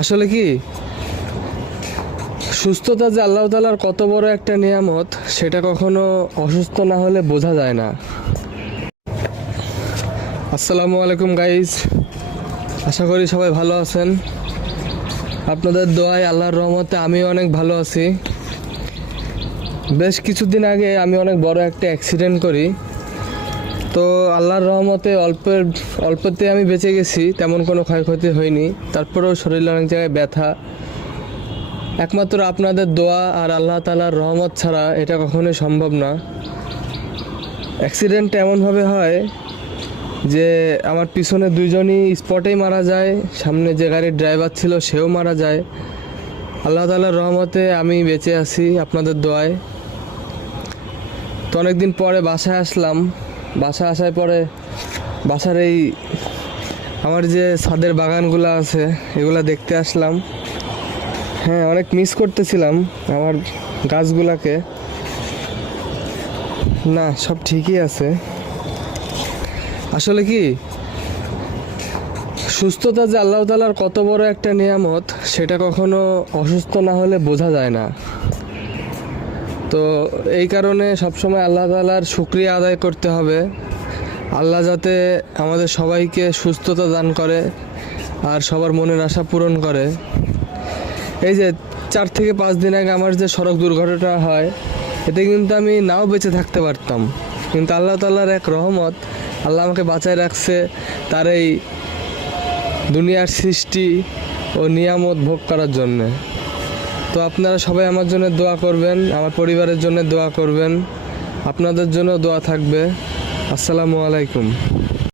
আসলে কি? সুস্থতা যে আল্লাহ তালার কত বড় একটা নিয়ামত, সেটা কখনো অসুস্থ না হলে বোঝা যায় না। আসসালামু আলাইকুম গাইজ। আশা করি সবাই ভালো আছেন। আপনাদের দোয়ায় আল্লাহর রহমতে আমিও অনেক ভালো আছি। বেশ কিছুদিন আগে আমি অনেক বড় একটা অ্যাক্সিডেন্ট করি। তো আল্লাহর রহমতে অল্পের, অল্পতে আমি বেঁচে গেছি, তেমন কোনো ক্ষয়ক্ষতি হয়নি। তারপরেও শরীরে অনেক জায়গায় ব্যথা। একমাত্র আপনাদের দোয়া আর আল্লাহ তালার রহমত ছাড়া এটা কখনোই সম্ভব না। অ্যাক্সিডেন্ট এমনভাবে হয় যে আমার পিছনে দুজনই স্পটেই মারা যায়, সামনে যে গাড়ির ড্রাইভার ছিল সেও মারা যায়। আল্লাহ তালার রহমতে আমি বেঁচে আছি আপনাদের দোয়ায়। তো অনেকদিন পরে বাসায় আসলাম। বাসায় আসার পরে বাসার এই আমার যে ছাদের বাগানগুলো আছে, এগুলো দেখতে আসলাম। হ্যাঁ অনেক মিস করতেছিলাম আমার গাছগুলাকে। না, সব ঠিকই আছে। আসলে কি, সুস্থতা যে আল্লাহ তালার কত বড় একটা নিয়ামত, সেটা কখনো অসুস্থ না হলে বোঝা যায় না। তো এই কারণে সবসময় আল্লাহ তালার শুক্রিয়া আদায় করতে হবে। আল্লাহ যাতে আমাদের সবাইকে সুস্থতা দান করে আর সবার মনের আশা পূরণ করে। এই যে চার থেকে পাঁচ দিন আগে আমার যে সড়ক দুর্ঘটনা হয়, এতে কিন্তু আমি নাও বেঁচে থাকতে পারতাম। কিন্তু আল্লাহ তাল্লাহর এক রহমত, আল্লাহ আমাকে বাঁচায় রাখছে, তার এই দুনিয়ার সৃষ্টি ও নিয়ামত ভোগ করার জন্যে। তো আপনারা সবাই আমার জন্য দোয়া করবেন, আমার পরিবারের জন্য দোয়া করবেন। আপনাদের জন্য দোয়া থাকবে। আসসালামু আলাইকুম।